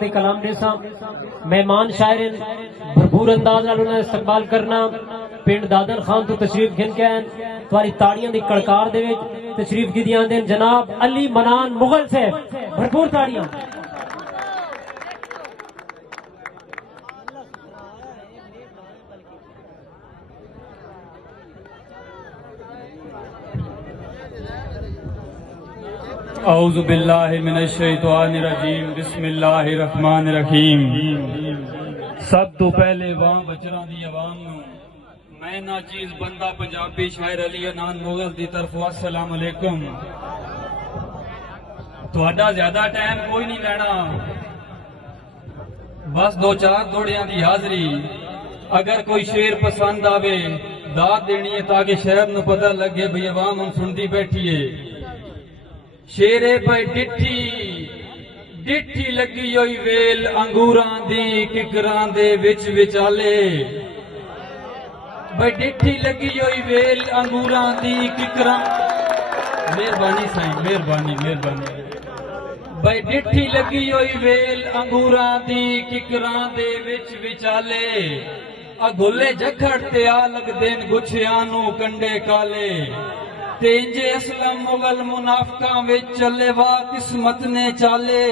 کلام جیسا مہمان شاعرین بھرپور انداز نال انہاں دا استقبال کرنا پنڈ دادن خان تو تشریف گھن کے آئے تمہاری تاڑیاں دی کڑکار دے وچ تشریف کی دیاں دین جناب علی منان مغل سے بھرپور تاڑیاں اعوذ باللہ من الشیطان الرجیم بسم اللہ الرحمن الرحیم سب تو پہلے وہاں بچران دی عوام نو میں نا چیز بندہ پنجابی شاعر علی منان مغل دی طرف السلام علیکم تہاڈا زیادہ ٹائم کوئی نہیں لینا بس دو چار دوڑیاں دی حاضری اگر کوئی شعر پسند آوے داد دینی ہے تاکہ شہر نو پتہ لگے بھئی عوام ہم سنتی بیٹھی ہے شیرے بھائی ڈٹھی لگی ہوئی ویل انگوراں دی ککراں دے وچ وچالے بھائی ڈٹھی لگی ہوئی ویل انگوراں دی ککراں مہربانی سائیں مہربانی بھائی ڈٹھی لگی ہوئی ویل انگوراں دی ککراں دے وچ وچالے اگلے جکھڑ تے آ لگ دین گچھیاں نو کنڈے کالے تینجے اسلام مغل منافقاں وچ چلے وا قسمت نے چالے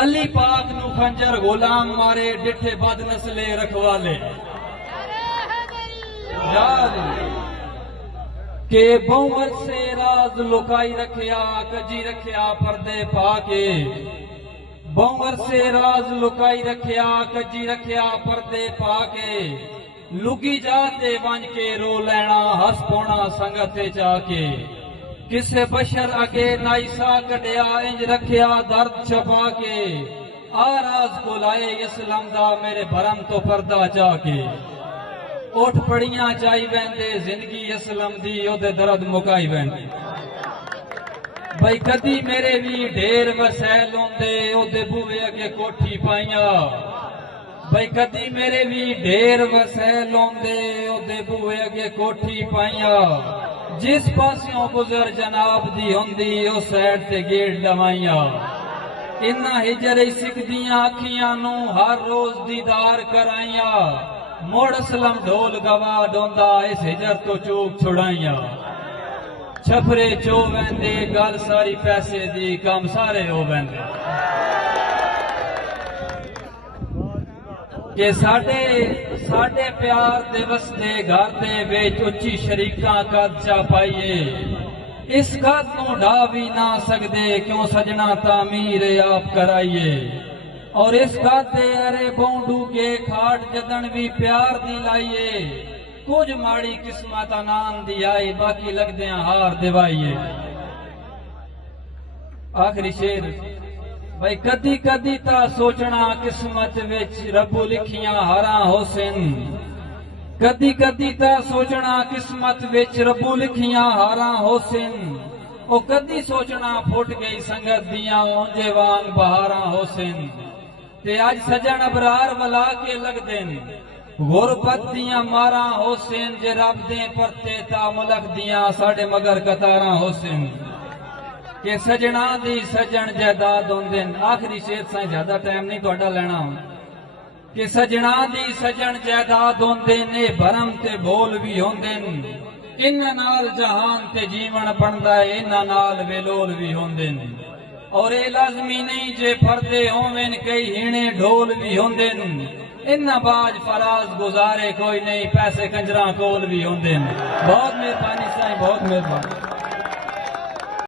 علی پاک نو خنجر غلام مارے ڈٹھے بد نسلے رکھوالے کہ بہور سے راز لکائی رکھیا کجی رکھیا پردے پاکے بہور سے راز لکائی رکھیا کجی رکھیا پردے پاکے لگی جاتے ونج کے رو لینا ہس پونا سنگتے چاہ کے کسے بشر اگے نائسا کٹیا انج رکھیا درد چھپا کے آراز کو لائے اسلام دا میرے بھرم تو پردہ چاہ کے اٹھ پڑیاں چاہی ویندے زندگی اسلام دی او دے درد مکائی ویندے بھائی کدی میرے بھی ڈھیر وسیل ہوندے او دے بوے اگے کوٹھی پائیاں بھائی کدی میرے بھی ڈھیر وسیل ہوندے او دے بوے اگے کوٹھی پائیاں جس پاسیوں گزر جناب دی ہوندی او سیڈ تے گیٹ لوائیاں انہاں ہجرے سکھدیاں اکھیاں نو ہر روز دیدار کرائیاں موڑ اسلم ڈھول گوا ڈوندا اس ہجر تو چوک چھڑائیاں چھپرے چو ویندے گل ساری پیسے دی کام سارے ہو ویندے کہ ساڈے پیار دے وسدے گھر دے وچ اچھی شریکاں قد چا پائیے اس قد نو ڈھا بھی نہ سکدے کیوں سجنا تعمیر آپ کرائیے اور اس قد دے ارے بونڈو کے کھاٹ جدن بھی پیار دی لائیے کچھ ماڑی قسمت انان دی آئی باقی لگ دیاں ہار دیوائیے آخری شعر بھائی کدی کدی تا سوچنا قسمت وچ ربو لکھیاں ہراں حسن کدی کدی تا سوچنا قسمت وچ ربو لکھیاں ہراں حسن او کدی سوچنا پھٹ گئی سنگت دیاں اونجے وانگ بہاراں حسن تے آج سجن ابرار ولا کے لگ دین غربت دیاں ماراں حسن جے رب دیں پرتے تا ملک دیاں ساڑے مگر قطاراں حسن کہ سجنا دی سجن جائیداد ہوندن آخری شعر سائیں زیادہ ٹائم نہیں تہاڈا لینا کہ سجنا دی سجن جائیداد ہوندن اے بھرم تے بول بھی ہوندن انہاں نال جہان تے جیون بندا اے انہاں نال ویلول بھی ہوندن اور اے لازمی نہیں جے پردے ہوویں کئی ہینے ڈھول بھی ہوندن انہاں باج فراز گزارے کوئی نہیں پیسے کنجراں کول بھی ہوندن بہت مہربانی سائیں بہت مہربانی